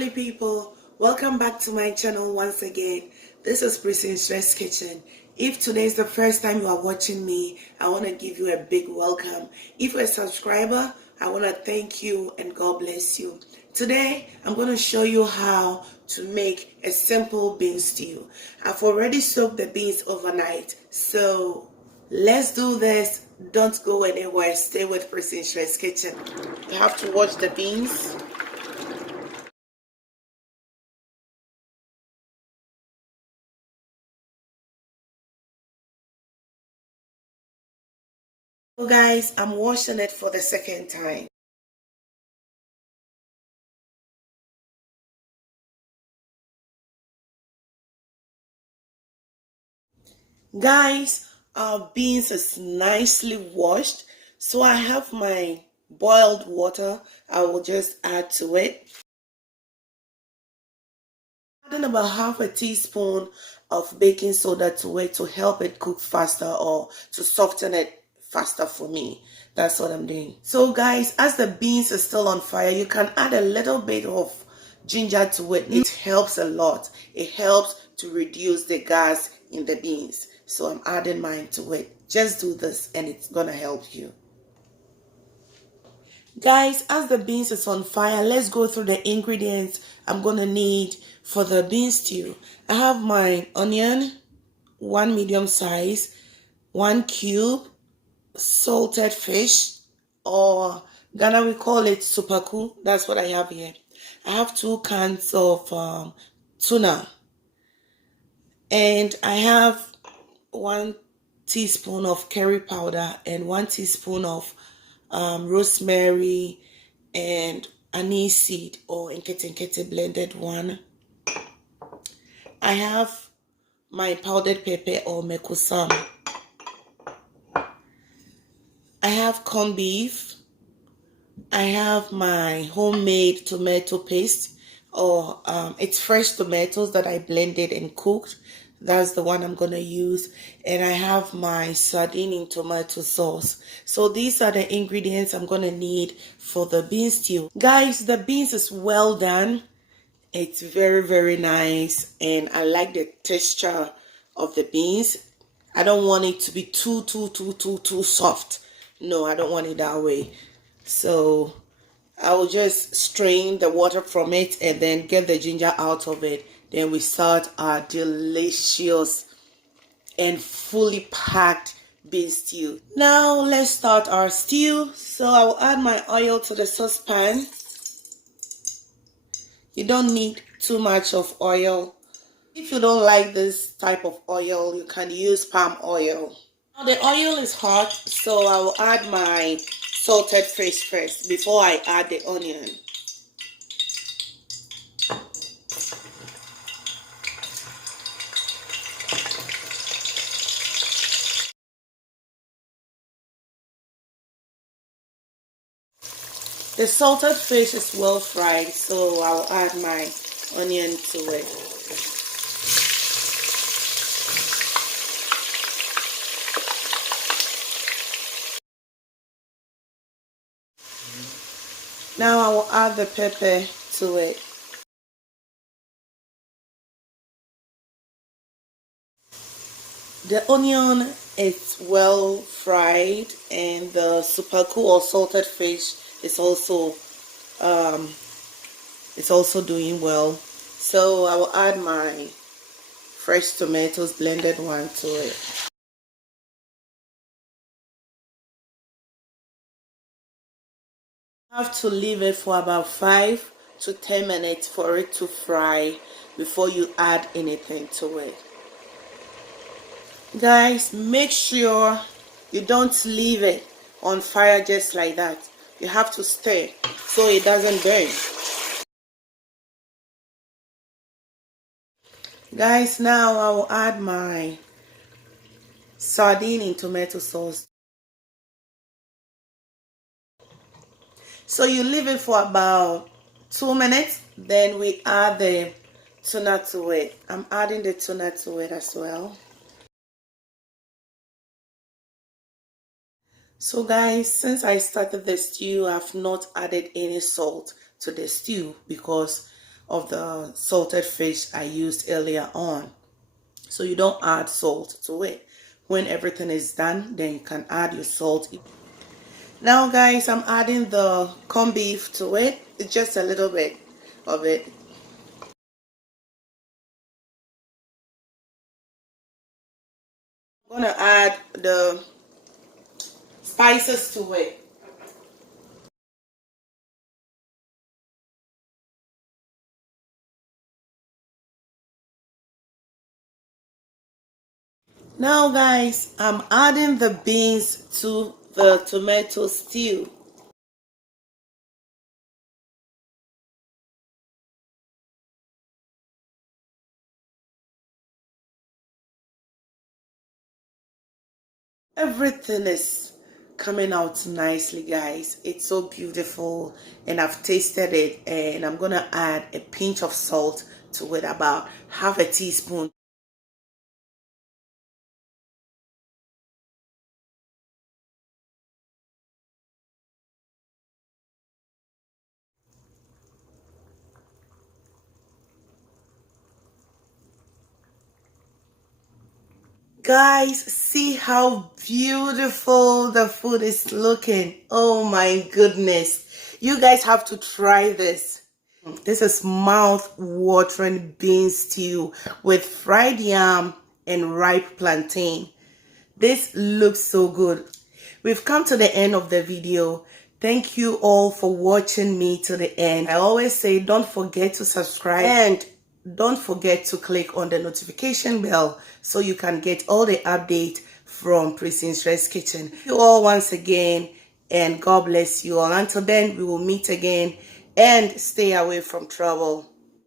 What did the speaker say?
lovely people, welcome back to my channel once again. This is Princess Kitchen. If today is the first time you are watching me, I want to give you a big welcome. If you're a subscriber, I want to thank you and God bless you. Today I'm going to show you how to make a simple bean stew. I've already soaked the beans overnight, so let's do this. Don't go anywhere, stay with Princess Kitchen. You have to wash the beans. So guys, I'm washing it for the second time. Guys, our beans is nicely washed. So I have my boiled water. I will just add to it. Adding about half a teaspoon of baking soda to it to help it cook faster or to soften it faster for me. That's what I'm doing. So guys, as the beans are still on fire, you can add a little bit of ginger to it. It helps a lot. It helps to reduce the gas in the beans. So I'm adding mine to it. Just do this and it's gonna help you. Guys, as the beans is on fire, let's go through the ingredients I'm gonna need for the bean stew. I have my onion, one medium size, one cube, salted fish, or Ghana we call it supaku. That's what I have here. I have 2 cans of tuna, and I have 1 teaspoon of curry powder and 1 teaspoon of rosemary and anise seed or nkete blended one. I have my powdered pepper or mekusam. I have corned beef. I have my homemade tomato paste, or it's fresh tomatoes that I blended and cooked. That's the one I'm going to use. And I have my sardine in tomato sauce. So these are the ingredients I'm going to need for the bean stew. Guys, the beans is well done. It's very, very nice. And I like the texture of the beans. I don't want it to be too soft. No, I don't want it that way. So I will just strain the water from it and then get the ginger out of it. Then we start our delicious and fully packed bean stew. Now let's start our stew. So I will add my oil to the saucepan. You don't need too much of oil. If you don't like this type of oil, you can use palm oil. Now the oil is hot, so I will add my salted fish first before I add the onion. The salted fish is well fried, so I'll add my onion to it. Now I will add the pepper to it. The onion is well fried, and the supaku or salted fish is also doing well. So I will add my fresh tomatoes, blended one, to it. I have to leave it for about 5 to 10 minutes for it to fry before you add anything to it. Guys, make sure you don't leave it on fire just like that. You have to stir so it doesn't burn. Guys, now I will add my sardine in tomato sauce. So you leave it for about 2 minutes, then we add the tuna to it. I'm adding the tuna to it as well. So guys, since I started the stew, I've not added any salt to the stew because of the salted fish I used earlier on. So you don't add salt to it. When everything is done, then you can add your salt. Now guys, I'm adding the corned beef to it. It's just a little bit of it. I'm gonna add the spices to it. Now guys, I'm adding the beans to the tomato stew. Everything is coming out nicely, guys. It's so beautiful, and I've tasted it, and I'm gonna add a pinch of salt to it, about half a teaspoon. Guys, see how beautiful the food is looking. Oh my goodness. You guys have to try this. This is mouth-watering bean stew with fried yam and ripe plantain. This looks so good. We've come to the end of the video. Thank you all for watching me to the end. I always say don't forget to subscribe and don't forget to click on the notification bell so you can get all the updates from Priscine's Rest Kitchen. Thank you all once again, and God bless you all. Until then, we will meet again, and stay away from trouble.